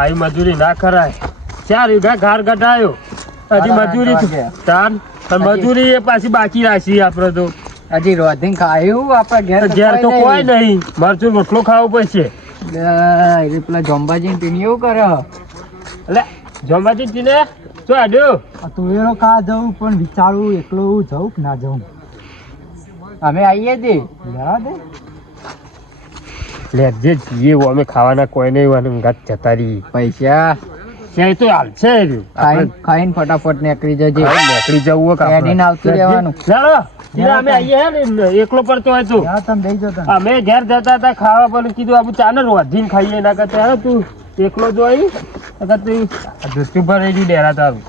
આવી મજૂરી ના કરાય. ચાર વીઘા ઘાર ઘટાયો હજી મજૂરી. તાન મજૂરી એ પાછી બાકી રાખી આપણે તો. હજી રોધિંગ ખાયું આપણે ઘેર ઘેર તો કોઈ નહીં. મરચું રોટલો ખાવું પડશે. નહીં પેલા જોંબાજી પીણી એવું કરે. એટલે જોંબાજી પીને? શું આડ્યો? તુવેરો કા જવું પણ વિચારું એકલો જવું કે ના જવું અમે આવીએ દે. લેવા દે. લે જે જીએ અમે ખાવાના કોઈ નહીં અને ઊંઘાત જતા રહી પૈસા? ક્યાંય તો હાલ છે. ખાઈને ફટાફટ નીકળી જજે. નીકળી જવું હોય? હેડીને આવતું રહેવાનું. ચાલો અમે આવીએ હે ને એકલો પડતો હોય તું. તમે દઈ જતા અમે ઘેર જતા હતા ખાવા પણ કીધું આવું ચાને રોધીને ખાઈએ. ના કરતા હે તું એકલો જોઈ અગર તું ગયું ડેરા તારું.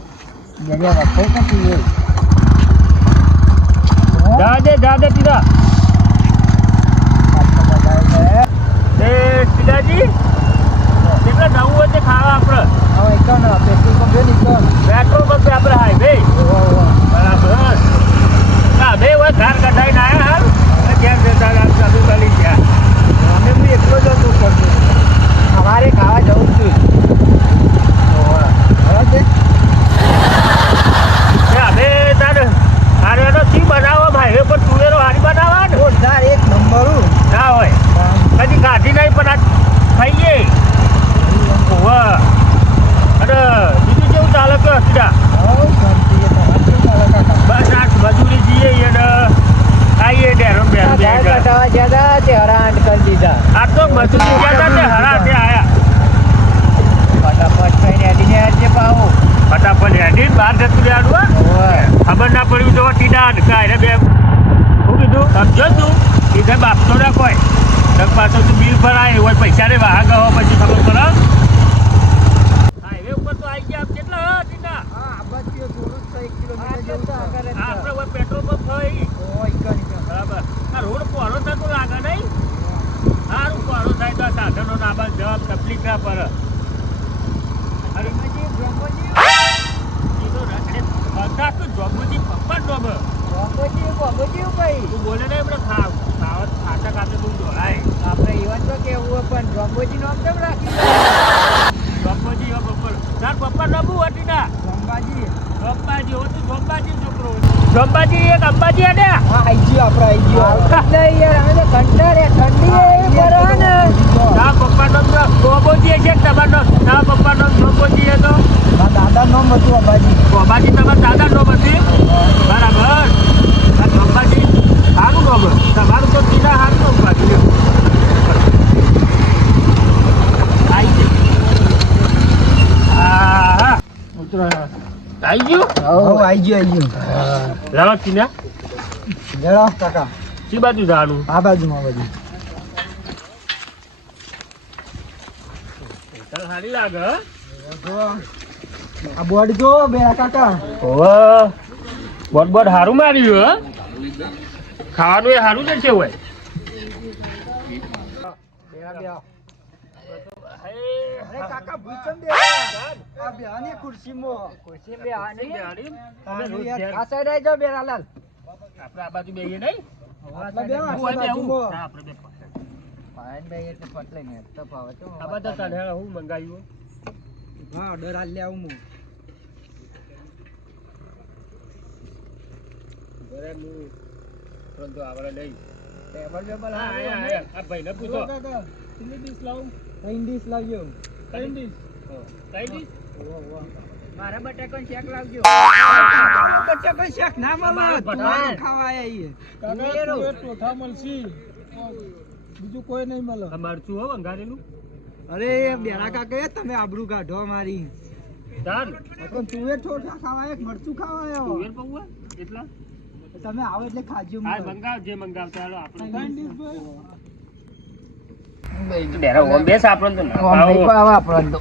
તુવેર જા દે જા દે તીરા એ કેટલા જવું હોય તે ખાવા આપણે? હવે એકન પેટ્રોલ પંપ છે ને એકન પેટ્રોલ પંપે આપણે હાઈવે બરાબર. હા બે હોય ધાર કઢાઈને આયા હાલ. ઘેર જતા રહ્યા ચાલુ ચાલી ગયા. અમે બી એકલો જ હતો કરતો અમારે ખાવા જવું જ લાવો તીના લેડો કાકા. શી બાજુ જવાનું? આ બાજુ માં બાજુ સારી લાગે. આ બોડ જો બે કાકા. ઓવે બોટ બોડ સારું માર્યું હ. ખાવાનું એ સારું જ છે હોય. અરે કાકા ભૂચમ બે આ બેહાની ખુરશીમાં ખુરશી બે આની આ સાઈડ આઈ જાઓ બેરાલાલ. આપણે આ બાજુ બેહીએ નહીં? આટલા બે હું હોય બેહું. હા, આપણે બે ફાઈન ભાઈ એટલે પટલે ને તો ભાવે તો. આ બધા તને હું મંગાવ્યું હા? ઓર્ડર લે આવું હું. ઘરે હું પરોંતો આવડે નહીં. ટેબલ બેબલ હા, આયા, આયા. આ ભાઈને પૂછો. કેટલી ડીશ લાવું? ત્રણ ડીશ લાવજો ત્રણ ડીશ કઈ દી? મારા બટાકાનો શેક લાવજો. બટાકાનો શેક ના મળે. બટાકા. ખાવા આયા તુવેરો. બીજું કોઈ નહીં મળે. મરચું હો વંગારેલું? અરે બેરા કાકા તમે આબરૂ કાઢો મારી ચાલ પણ તુવેર ઠોઠા ખાવા એક મરચું ખાવા આયા? તુવેર પૌવા એટલા? તમે આવો એટલે ખાજો મંગાવ જે મંગાવ ચાલો આપણે. ત્રણ ડેરા ઓમ બેસ આપણને તો ના. ઓમ પાવા આપણને તો.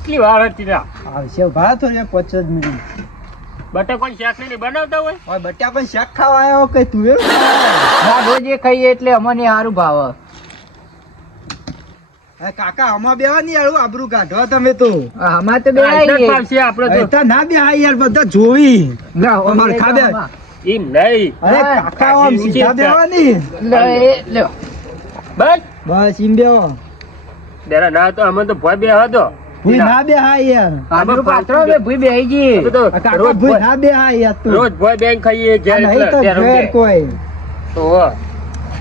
કેટલી વાર હતી ત્યાં? આવશે ભાડા થોડી પાંચ જ મિનિટ. બટાકાનું શાક નહીં બનાવતા હોય? હવે બટ્યા શાક ખાવા આવ્યો કઈ તુવેર ના રોજ ખાઈએ એટલે અમને સારું ભાવે કાકા અમા બેવા નહીં આવું આબરૂ કાઢવા તમે તો. આમાં તો આપણે તો. ના બે યાર બધા જોઈ અમાર ખાધે. એમ નહીં. અરે કાકા આમ સીધા બેવાની બસ? બસ એમ ડેરા ના તો અમે તો ભોય બે હતો ભૂઈ ના બે હા યાર આમાં પાત્રો બે ભૂઈ બે ગઈ. અમે તો કાકા ભૂઈ ભોય- ના બે હા યાર તું. રોજ ભોય બેન ખાઈએ જે નહીં તો ઘેર કે કોઈ. તો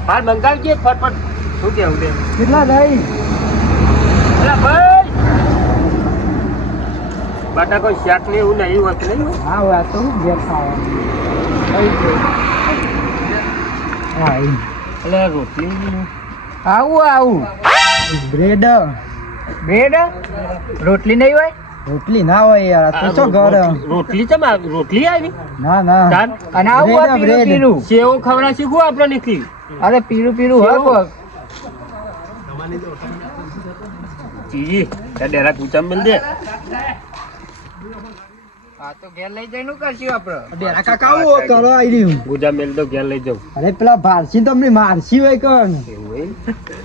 હાલ મંગાવજે ફટફટ. શું કેવું છે કેટલા થઈ અલા ભાઈ! બાટા કોઈ શાક ને એવું નહીં હોત નહીં હા. હોય તો ઘેર ખાવા. હા એટલે રોટલી આવું આવું. બ્રેડ. બ્રેડ? રોટલી નહીં હોય? રોટલી ના હોય યાર તો શું ઘર? રોટલી- રોટલી ચમ રોટલી આવી? ના ના. અને આવું આ પીરું પીરું. સેવ ખવડા શીખવું આપણે નથી અરે પીરું પીરું હોય કોક. જીજી ત્યાં ડેરા કુચમ મિલ દે. આ તો ઘેર લઈ જઈને કરશું આપણે ડેરા કાકા આવું કરો આવી રહ્યું. ગુજા મેલ તો ઘેર લઈ જાઉં. અરે પેલા ભારસી તો મારસી હોય કોણ એવું હોય? ને?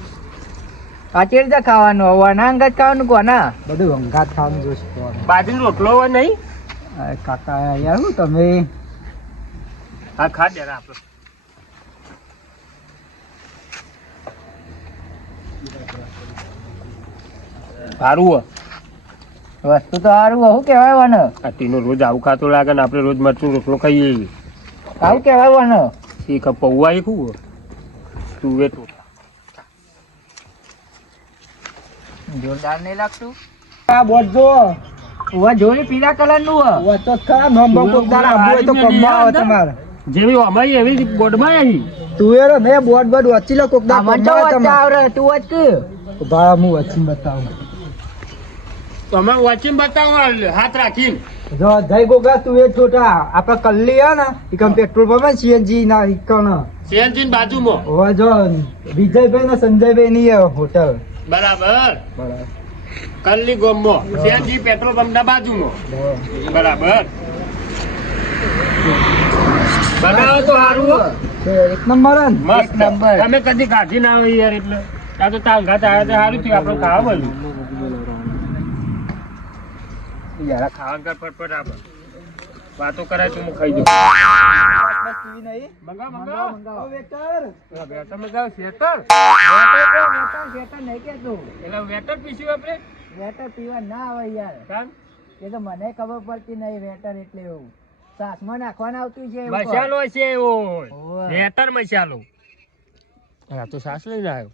આ ચેર જા ખાવાનું? વના અંગત ખાવાનું કોના બધું અંગાત ખાવાનું જોશે કોણ રોટલો હોય નહીં? અરે કાકા યાર હું તમે. હા ખા ડેરા આપણે સારું. વસ્તુ તો સારું શું કહેવાય વન. આ તીનો રોજ આવું ખાતું લાગે ને આપણે રોજ મરચું રોટલો ખાઈએ. આવું કહેવાય વન. એ પૌવા એ શું તું એ તો જોરદાર નહીં લાગતું? આ બોટ જો ઉવા જોઈ પીળા કલરનું ઉવા તો ખરા નંબર કોક દાડા આબુ તો કમવા આવે તમારે. જેવી અમારી એવી બોર્ડમાં આવી. તુવેરો મે બોટ બોર્ડ વચ્ચી લો કોકદાર કમવા આવે તું વચ કે ભાઈ હું વચ્ચી બતાવું. તો અમે વાંચીને બતાવો હાથ રાખીને. જો જય ગોગા તું એ છોટા આપણે કલ્લી હે ને એકમ પેટ્રોલ પંપ ને સીએનજી ના ઈકણ સીએનજી બાજુમાં. હવે જો વિજયભાઈ ને સંજયભાઈ ની હે હોટલ. બરાબર. કલ્લી ગોમો સીએનજી પેટ્રોલ પંપ ના બાજુમાં. બરાબર. બનાવો તો સારું હો. એક નંબર હે મસ્ત. એક નંબર. તમે કદી કાઢી ના આવી યાર એટલે. આ તો તાલ ઘાત આવે તો સારું થયું. આપણે ખાવા બધું યાર ખાવા ફટફટ આપ. વાતો કરાય તો હું ખાઈ દઉં મંગાવ મંગાવ. મંગાવો વેટર. પેલા વેટર મંગાવ શેતર. વેટર વેટર નહીં કેતું એટલે વેટર પીસ્યું આપણે? વેટર પીવા ના આવે યાર. કામ? એ તો મને ખબર પડતી નહીં વેટર એટલે એવું. સાસમાં નાખવાનું આવતું છે મસાલો છે એવો. વેટર મસાલો. હા તો સાસ લઈને આવ્યો.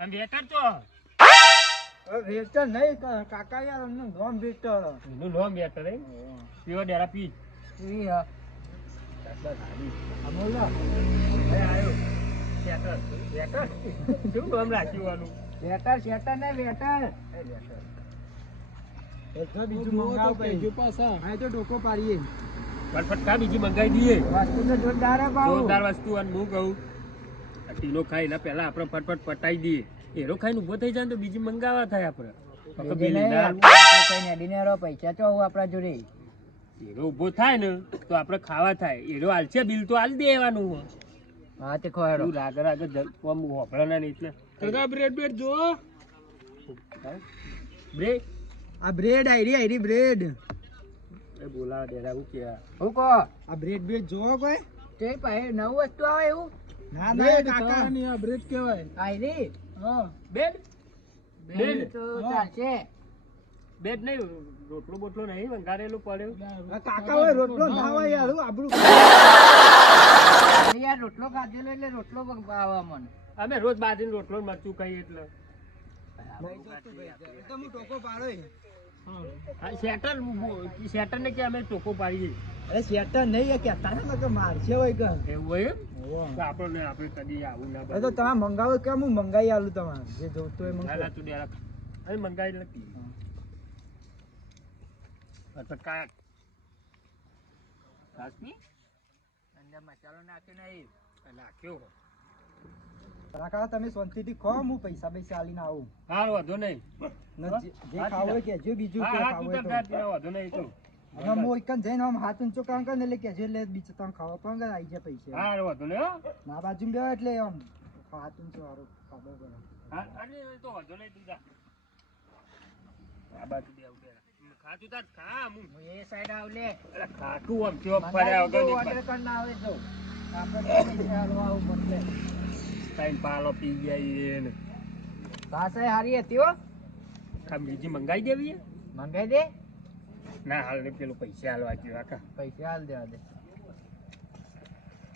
તમે વેટર તો વેટર નહીં કાકા યાર એમનું નોમ વેટર એનું નામ વેટર હે. પીવો ડેરા પી. હ. અમૂલ. આવ્યો વેટર. વેટર? શું નામ રાખ્યું આનું? વેટર શેટર ને વેટર. બીજું મંગાવ હા તો ડોકો પાડીએ. ફટફટ ખા બીજી મંગાવી દઈએ. વસ્તુ તો જોરદાર. જોરદાર વસ્તુ અને હું કહું આ ટીનો ખાઈ એના પહેલા આપણે ફટફટ પટાઈ દઈએ. એરો ખાઈને ઊભો થઈ જાય તો બીજી મંગાવા થાય આપણે. પૈસા તો આપણા જોડે. એરો ઊભો થાય ને તો આપણે ખાવા થાય. એરો હાલશે બિલ તો હાલ દેવાનું હોય. હા તે ખોયડો તું રાગે રાગે આમ હોભળે નહીં એટલે. કાકા બ્રેડ બ્રેડ જો બ્રેડ આ બ્રેડ આઈરી આઈરી બ્રેડ એ બોલાવા દેરા હું કે હું કહો? આ બ્રેડ બ્રેડ જો કોઈ? તે પાસે નવું વસ્તુ આવે એવું? ના ના કાકા. આ બ્રેડ કહેવાય. આઈરી હા બેડ તો ચાલશે બેડ નહીં રોટલો બોટલો નહીં વંગારેલું પડ્યું. કાકા હોય રોટલો ના હોય. યાર હું આબરૂ યાર રોટલો ખાધેલો એટલે રોટલો ખાવા મને. અમે રોજ બાજીને રોટલો મરચું ખાઈએ એટલે. હા, શેટર શેટર ને કે અમે ટોકો પાડીએ અરે શેટર નહીં કે તારે કે મારશે હોય કે. એવું હોય એમ? આપણને આપણે કદી આવું ના એ તો તમે મંગાવો કે હું મંગાવી આલું તમારે? જે જોતો હોય ના, મંગાવો તું ડેરા અરે મંગાવી નથી. અચ્છા કાંઈ કાશ્મી અંદર મસાલો નાખ્યો નહીં. આ નાખ્યો? કાકા તમે શાંતિથી ખો હું પૈસા પૈસા આલીને આવું હા વાંધો નહીં જે- જે ખાવું હોય કહેજો બીજું કે ખાવું હોય તો. વાંધો નહીં તો. અને હું એક જઈને આમ હાથ ઊંચો કામ કરે એટલે કહેજો એટલે બીજું તમે ખાવા પણ આવી જાય પૈસા હારું વાંધો નહીં ના બાજુ બેહો એટલે આમ હાથ ઊંચો હારો ખબર પડે હા, અરે, તો વાંધો નહીં, તું જા. આ બાજુ બે આવું ડેરા. તાર ખા, હું. હું એ સાઈડ આવ લે આમ ચો ફર્યા વગર ઓર્ડર કર આવે તો આપણે પૈસા આલવા આવું પડે ખાઈને પાલો પી ગયા એને. કાસાઈ હારી હતી હો આ બીજી મંગાઈ દેવી? મંગાઈ દે ના હાલ ને પેલું પૈસા હાલવા જોઈએ કાકા પૈસા હાલ દેવા દે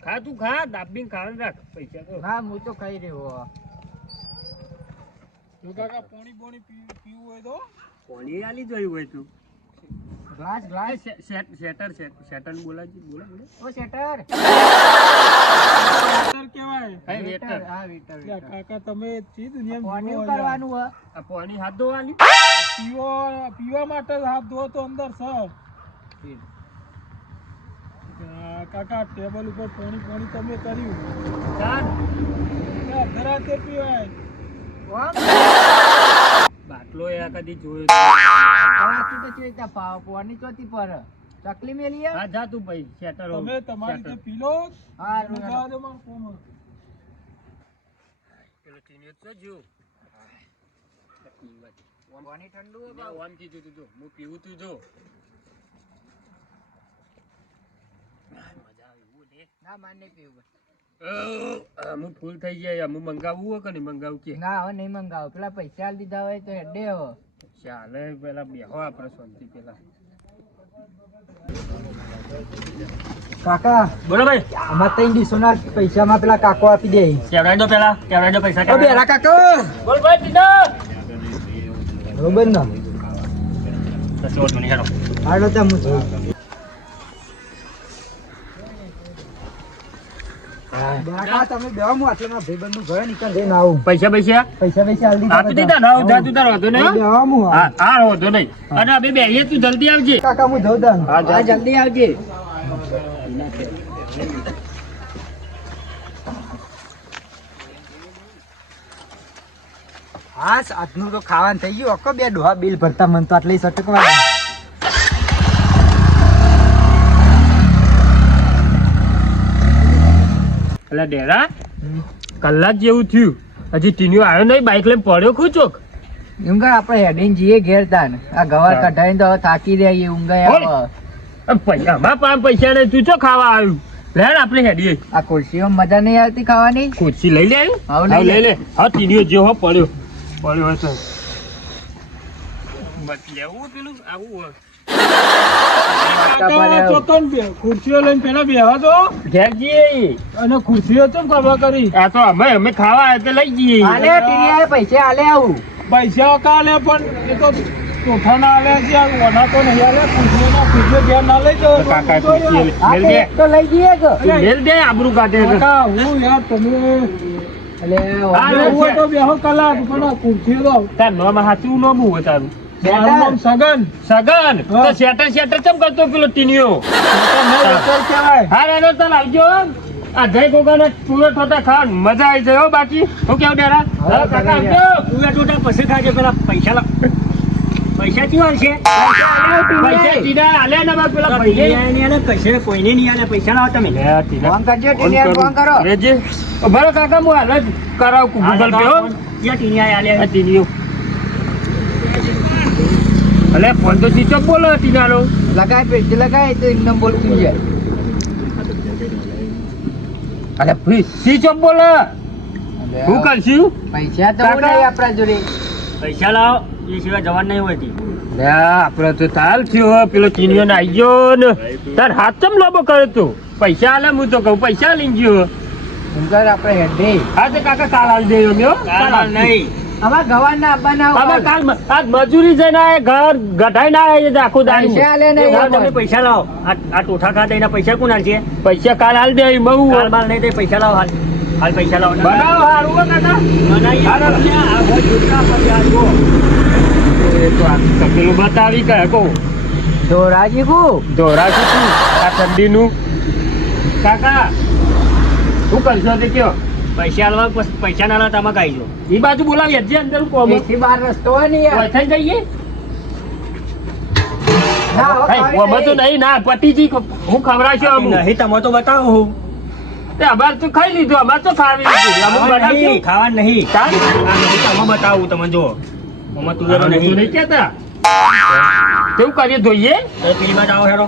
ખા તું ખા દાબીને ખાવાનું રાખ પૈસા તો ના હું તો ખાઈ રહ્યો કોની આલી જોયું હોય તું ગ્લાસ ગ્લાસ શેટર શેટ- શેટર બોલાવજે બોલો બોલો. ઓ શેટર હે વેટર. હા વેટર વેટર. કાકા તમે ચી દુનિયા પાણી કરવાનું હ. આ પાણી હાથ ધોવાની? પીવો પીવા માટે જ હાથ ધો તો અંદર સર. કાકા ટેબલ ઉપર પાણી પાણી તમે કર્યું. ચાલ. અધરાતે પીવાય. કોણ બાટલો એ કદી જોયો તો પાવ પર. ચકલી મેલી હા જા તું ભાઈ શેટર તમે તમારી શેટર. પીલો હા હું જવા દે મારા ફોનમાં. પેલો ટીનિયો તો જો પાણી ઠંડુ હે બા ઓમ કીધું તું જો. હું પીવું તું જો. મજા આવે એવું લે ના માન પીવું. અમુક ફૂલ થઈ જાય અમુક મંગાવવું હોય કે નહીં મંગાવું કે ના હવે નહીં મંગાવો પેલા પૈસા હાલ દીધા હોય તો હેડે હો ચાલે પેલા બેહો આપણે શાંતિ પેલા કાકા બોલો ભાઈ અમાર ત્રણ દિવસોના પૈસામાં પેલા કાકો આપી દે કેવડાઈ પેલા કેવડાઈ પૈસા ઓ બેરા ના તમે બે હું ભાઈબંધનું ઘરે નીકળ જઈને આવું. પૈસા પૈસા? પૈસા પૈસા હાલ દીધા આપી દીધા ના? ઉધા તું તાર વાંધો નહીં હું? હા હા વાંધો નહીં. અને હવે બેહીએ તું જલ્દી આવજે. કાકા હું જઉં તાન. હા જલ્દી આવજે. હા આજનું તો ખાવાનું થઈ ગયું. અકો બે ડોહા બિલ ભરતા મન તો આટલી સટકવા એટલે ડેરા કલાક જેવું થયું. હજી ટીન્યુ આવ્યો નહીં બાઇક લઈને પડ્યો ખૂચોક એમ કર આપણે હેડીને જઈએ ઘેર તાન આ ગવાર. કઢાઈને તો હવે થાકી રહ્યા ઊંઘાય બોલ. પૈસા અમારા પાંચ પૈસા ને તું ચો ખાવા આવ્યું? લે આપણે હેડીએ. આ ખુરશીમાં મજા નહીં આવતી ખાવાની? ખુરશી લઈ લે હાવ લઈ લે. હા ટીન્યો જે હો પડ્યો. પડ્યો બસ લેવું પેલું? આવું હોય. ખુરશીઓ લઈને પેલા બેહવા દો. ઘેર જઈએ અને ખુરશીઓ કેમ કરવા કરી. આ તો અમે અમે ખાવા આવે લઈ જઈએ. આલે ટીરિયા પૈસા આલે આવું. પૈસા કાલે પણ એ તો ચોથા ના આલે છે ઓના તો નહીં આલે ખુરશીઓ ના ખુરશીઓ ધ્યાન ના લઈ જાઓ. કાકા ખુરશી મેલ દે. તો લઈ જઈએ કે મેલ દે આબરૂ કાઢે કાકા હું યાર તમે એટલે હા, તો બેહો કલાક પણ ખુરશીઓ તો તાર નામ હાચું નામ હોય તારું? મારું નામ સગન. સગન? તો શેટર શેટર કેમ કરતો પેલો ટીનિયો? તો નહીં વેચાણ કહેવાય. હા રેડો તો લાવજો આ જય ગોગાને ચૂલો ઠોટા ખાન. મજા આવી જાય હો બાકી. શું કેવું ડેરા? હા, હા, કાકા આવજો. ચૂલા ઠોટા પછી ખાજે પેલા પૈસા લા. પૈસા કેવા છે પૈસા ટીના આલે ને બા પેલા પૈસા કોઈને નહીં આલે પૈસા લાવો તમે. લે ટીના ફોન કરજો ટીનિયા ફોન કરો. અરે જે કાકા હું હાલ જ કરાવ ગૂગલ પે હો. ટીનિયા આલે ટીનિયો. અલે ફોન તો સ્વિચ ઓફ બોલો ટીનાનો લગાય પેટી લગાય તો એકદમ બોલતું જાય. અલે સ્વિચ ઓફ બોલો. હું કરશું? પૈસા તો. નહીં આપણા જોડે. પૈસા લાવો. એ સિવાય જવાન નહીં હોતી લે આપડે તો તાલ થયો પેલો ચીનિયો ને આઈ ગયો ને. તાર હાથ ચમ લોબો કર્યો તું? પૈસા આલે હું તો કહું. પૈસા લઈ ગયો. આપણે હેડે. હા તો કાકા કાલ આલ દેજો કાલ નહીં. અમાર ગવાર ના આપવાના હવે કાલ આજ મજૂરી જઈને આયા, ઘર ગઢાઈ ના આખું દાડી પૈસા લાવો તમે પૈસા લાવો. આ આ ટોઠા ખાતા એના પૈસા કોણ છે? પૈસા કાલ હાલ દે બહુ કાલ બાલ નહીં દે પૈસા લાવો હાલ. હાલ પૈસા લાવો. બનાવો હારું કાકા. બનાવી હાલો. આ પછી એ તો આ બતાવી કહે. કહો ધોરાજી કુ? ધોરા છું તું આ ઠંડીનું. કાકા શું કરશો તે કયો? પૈસા આલવા પૈસા ના તમે કાઈ જો. એ બાજુ બોલાવી હજી અંદર કોમથી બહાર રસ્તો હોય ને યાર. થઈ જઈએ? ના, હવે હે, ખાવી ઓમાં તો નહીં. નહીં ના પતિજી હું ખવડાવશું અમુક નહીં તમે તો બતાવો હું. તે તો ખાઈ લીધું અમાર તો ખાવી લીધું. ખાવા નહીં બનાવશું ખાવા નહીં. ચાલ. આ નહીં તમે બતાવું તમે જો આમાં તું નહીં. નહીં કહેતા? કેવું કરીએ જોઈએ પેલી બાજુ આવો હેરો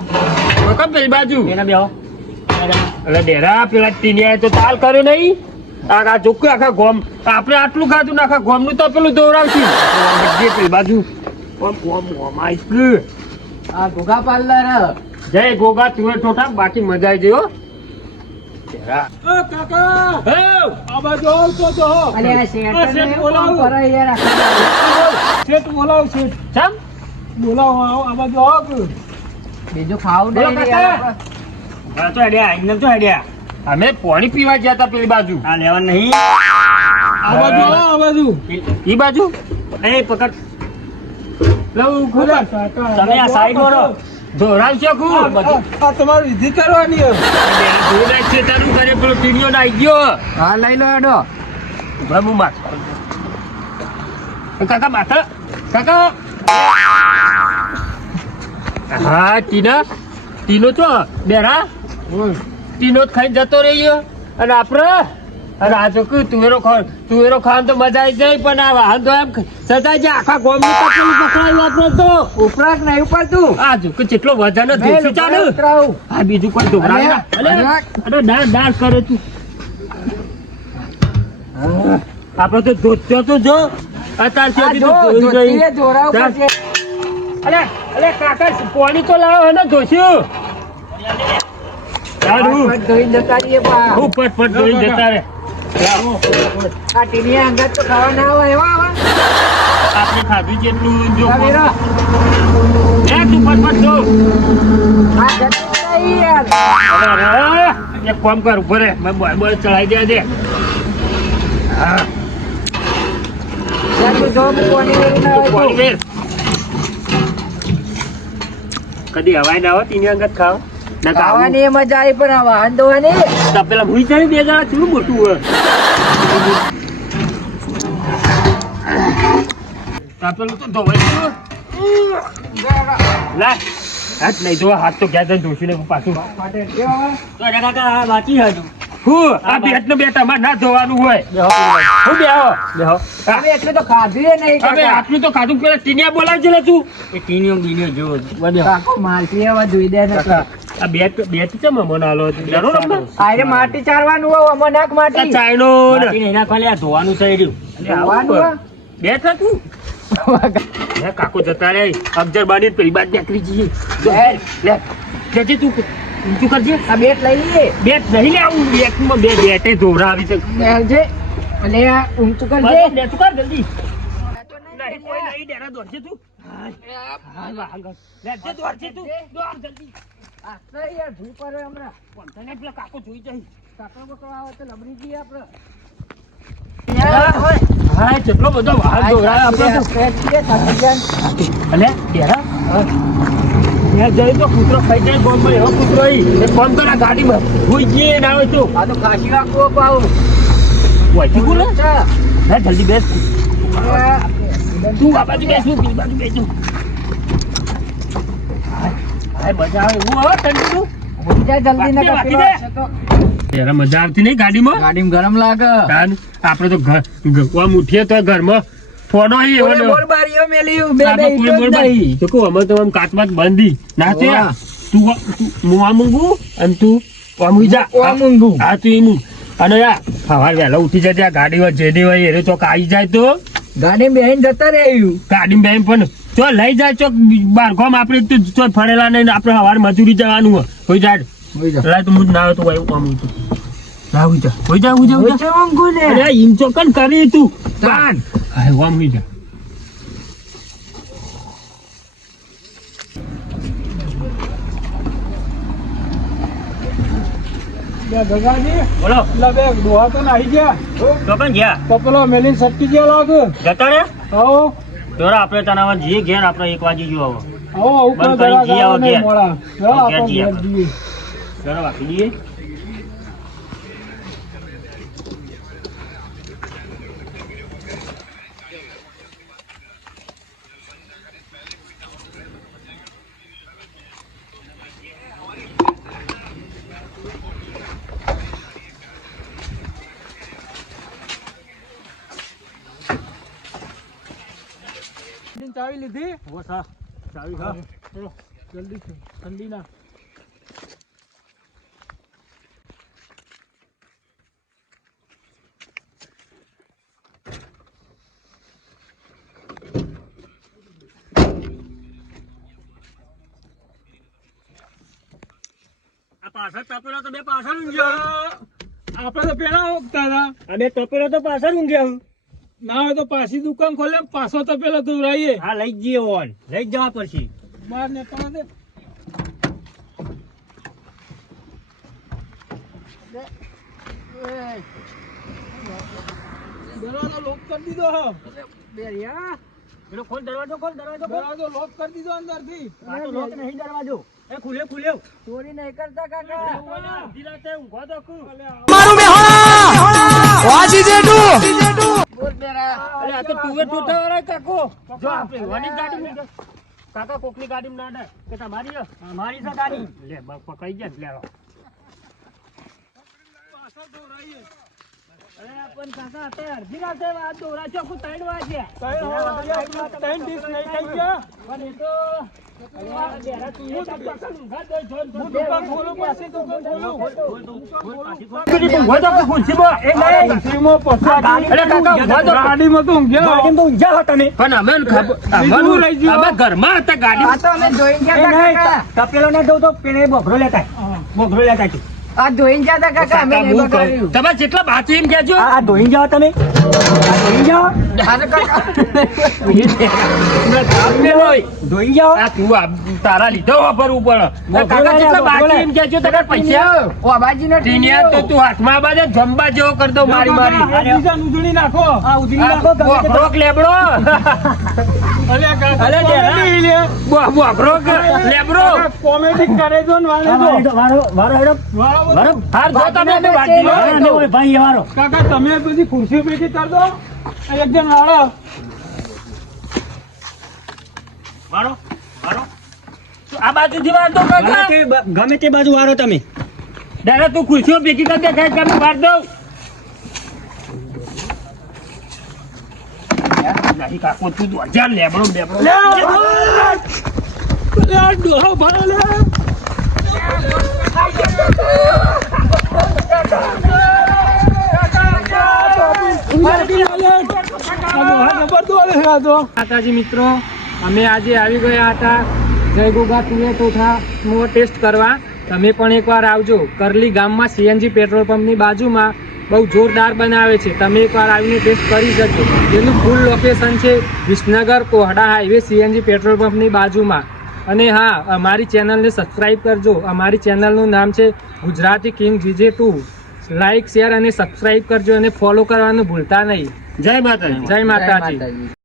કમ પેલી બાજુ? એના ડેરા પેલા ટીનિયા તો તાલ કર્યો નહીં. આખા ચોખ્ખું આખા ગોમ આપણે આટલું ખાધું ને આખા ગોમનું તો પેલું દોરાવશું. જે પેલી બાજુ. ઓમ ઓમ ગોમ આઈસ આ ઘોઘા પાર્લર. જય ગોગા તુએ ઠોઠા બાકી મજા આવી ગઈ હો. તેરા. એ કાકા! હે! આ બાજુ આવ તો. શેઠ બોલાવો. શેઠ બોલાવ શેઠ. ચમ? બોલાવો આવો, આ બાજુ આવો. બીજું ખાવું આપણે. તો આઈડિયા આઈને તો હેડ્યા. અમે પાણી પીવા ગયા હતા પેલી બાજુ. આ લેવા નહીં. આ બાજુ આ બાજુ. ઈ બાજુ? એ પકડ. લઉં ખુદા તમે આ સાઈડમાં રહો. ધોરાવશે આ- આ- તમારી વિધિ કરવાની હે. ધોરાય છે તારું ઘરે પેલો ટીડીઓ ના ગયો. હા લઈ લો એડો પ્રભુ માં કાકા માથા. કાકા. હા ટીના. ટીનો છો? બેરા? ટીનો ખાઈ જતો રહ્યો. અને આપણે? આ તો કયું તુવેરો ખા તુવેરો ખાવાનું તો મજા આવી જાય પણ આ વાહન તો એમ સદાય છે આખા ગોમનું પકડી પકડાયું આપણે તો. ઉપરાક નહીં ઉપરતું આ જો કે જેટલો વજન જ ધોશું ચાલે? ઉતરાવું. બીજું કોઈ ના અરે, ડાર ડાળ કરે તું. આપણે તો ધોત્યો તો જો. અત્યાર આ સુધી તો ધોઈ ગઈ. ધોરા ઉપર ચાલ. છે. અરે અરે કાકા પાણી તો લાવો હે ને ધોસ્યું સારું હાથ પગ ધોઈને જતા રહીએ બા. ખૂબ પટ પટ ધોઈ જતા રે આ ટીની અંગત તો ખાવા ના હોય એવા આવા. આપણે ખાધું જેટલું જો આ વીરો, એ તું પટ પટ ધો આ જતું નહીં યાર. અરે અરે એક કામ કર ઊભો રે મેં બોલ બોલ ચડાઈ દે દે હા જ્યાં તું જો મૂકવાની એવું ના હોય તો. પાણી વેર. કદી હવાય ના હોત એની અંગત ખાવ ના તો આવું ખાવાની એ મજા આવી પણ આ વાહન ધોવાની? તો પેલા ભૂઈ જાય બે જણા કેટલું મોટું હોય પેલું તો ધોવાઈ. હાથ નહીં ધોવા હાથ તો ક્યાં ધોશું ને પાછું. કાકા બાકી હતું હું આ બેટ ને બે તમારે ના ધોવાનું હોય હું. બેહો એટલું તો ખાધું નહીં હવે આટલું તો ખાધું પેલા ટીનિયા બોલાવજે લે તું. એ ટીનીઓ બીનીઓ જોવો બધે કાકો માલથી એવા જોઈ દે ને આ બેટ બેટ ચમ મને આલો હતો? ડરો રમવા. માટી ચારવાનું હોય અમો નાખ આ માટી ચાઇનો ને નહીં નાખવા લે ધોવાનું છે ધોવાનું. બેટ હતું હે કાકો. જતા રે અગજર બાની પેલી બાદ નીકળી જઈએ. લે. લે તું. તું કરજે? આ બેટ લઈ લઈએ. બેટ નહીં લે આવું. બેટમાં બે બેટે ધોરા આવી છે અને આ ઊંચું કરજે. લે તું કર જલ્દી. નહીં કોઈ નહીં ડેરા દોડજે તું. હા, હા, આગળ. દોડજે તું. દોડ જલ્દી. આ યાર ભૂ પડે હમણાં. પણ તને પેલા કાકો જોઈ જાય. કાકા બકરો આવે તો લબડી જઈએ આપણે. હા કેટલો બધો વાહન દોરાય આપણે અને ડેરા? ત્યાં જઈ તો કૂતરો ખાઈ જાય બોમ્બે એવો કૂતરો એ ફોન તો ના ગાડીમાં ભૂઈ જઈએ ના હોય તો. આ તો કાશી રાખવો પાઉં વહીથી બોલે. ના જલ્દી બેસ. તું આ બાજુ બેસ હું બાજુ બેસું. મજા આવે. એવું જલ્દી ને. ત્યારે મજા આવતી નહીં ગાડીમાં? ગાડીમાં ગરમ લાગે. આપડે તો ઘર ઉઠીએ તો ઘરમાં ફોનો ઈ એવો ને એવો. બે બે કોઈ ઈંટો જ મોર બાર- નહીં. જો કહું, અમે તો આમ કાચમાં બંધી. ના તે તું હું આ મૂંગું અને તું આમ જા. હું આમ હા તું ઈ અને યા સવાર વહેલા ઉઠી જજે આ ગાડી હોય ચોક આવી જાય તો. ગાડી બેહીને જતા રહ્યું ગાડી બેન પણ તો લઈ જાય ચોક બારગામ આપણે તો ચોક ફરેલા નહીં આપણે સવારે મજૂરી જવાનું હોય. જાય તો ના આવે તો વાયુ કામ હતું જા. જા કરી તું. હા વામ હોઈ જા બે બોલો. બે ડોહા તો નાહી ગયા. તો પણ ગયા. તો પેલો મેલીને સટકી ગયા લાગે. જતા રે આવો. દોરા આપણે તનાવન જઈએ ઘેર આપણે એક વાગી ગયો હવે. આવો જરા. મોડા આપણે. જઈએ. વાગી જઈએ ચાવી લીધી. હો સા ચાવી હા. જલ્દી ઠંડી ના પાછળ તપેલો તો પાછળ ઊંઘ્યો. આપણે તો પેલા ઓગતા અને તપેલો તો પાછળ ઊંઘ્યા. ના હોય તો પાછી દુકાન ખોલે પાછો તો પેલા તું રહીએ. હા લઈ જઈએ ઓન. લઈ જવા પછી બહાર નીકળવા દે. દરવાજો લોક કરી દીધો હો. બેરિયા. પેલો ખોલ દરવાજો ખોલ દરવાજો દરવાજો લોક કરી દીધો અંદરથી. આ તો લોક નહીં દરવાજો. એ ખુલ્યો ખુલ્યો. ચોરી નહીં કરતા કાકા. અડધી ઊંઘો તો. કુ. બોલ બેરા અરે આ તો કાકો. જો આપણે વાની ગાડી કાકા કોકની ગાડીમાં ના કે તમારી છે? છે ગાડી. લે પકડી ગયા લે અરે પણ કાકા અત્યારે અડધી રાતે દોરા ત્રણ ત્રણ ડીશ નહીં થઈ ગયા પણ એ તો ઘરમાં હતા ગાડી આ તો અમે જોઈને ગયા તા કાકા. તપેલો ના દઉં તો બોઘરો લેતા બોઘરો લેતા આ જોઈને જા તા કાકા અમે નહીં બગાડ્યું. તમે જેટલા બાચી એમ કહેજો આ ધોઈ જાઓ તમે. ધોઈ જાઓ. તો કાકા. ધોઈ જાઓ. આ તું આ તારા લીધો વાપરવું પડે કાકા જેટલા બાકી એમ કહેજો તમે પૈસા ઓબાજી ને ટીનિયા તો તું હાથમાં બાજે જંબા જેવો કર દો મારી મારી. આ બીજા ઉજળી નાખો. આ ઉધણી નાખો. બોઘરો કે લેબડો. કાકા વાળે. વાળો તમે અમે વાંચી લો. કાકા તમે બધી ખુરશી પેટી કરી દો. એક જણ વાળો. મારો મારો આ આ બાજુથી વાળો કાકા ગમે તે બાજુ વાળો તમે. દાદા તું ખુરશીઓ ભેગી કરી દે સાહેબ તમે વાર દઉં નહીં. માતાજી મિત્રો, અમે આજે આવી ગયા હતા જય ગોગા તુવે ટોઠાનો ટેસ્ટ કરવા તમે પણ એકવાર આવજો કરલી ગામમાં સીએનજી પેટ્રોલ પંપની બાજુમાં બહુ જોરદાર બનાવે છે. તમે એકવાર આવીને ટેસ્ટ કરી શકો જેનું ફૂલ લોકેશન છે Visnagar Kohda highway CNG petrol પંપની બાજુમાં. અને હા અમારી ચેનલને સબસ્ક્રાઈબ કરજો. અમારી ચેનલનું નામ છે Gujarati king GJ two like share અને સબસ્ક્રાઈબ કરજો અને ફોલો કરવાનું ભૂલતા નહીં. જય માતા જય માતાજી.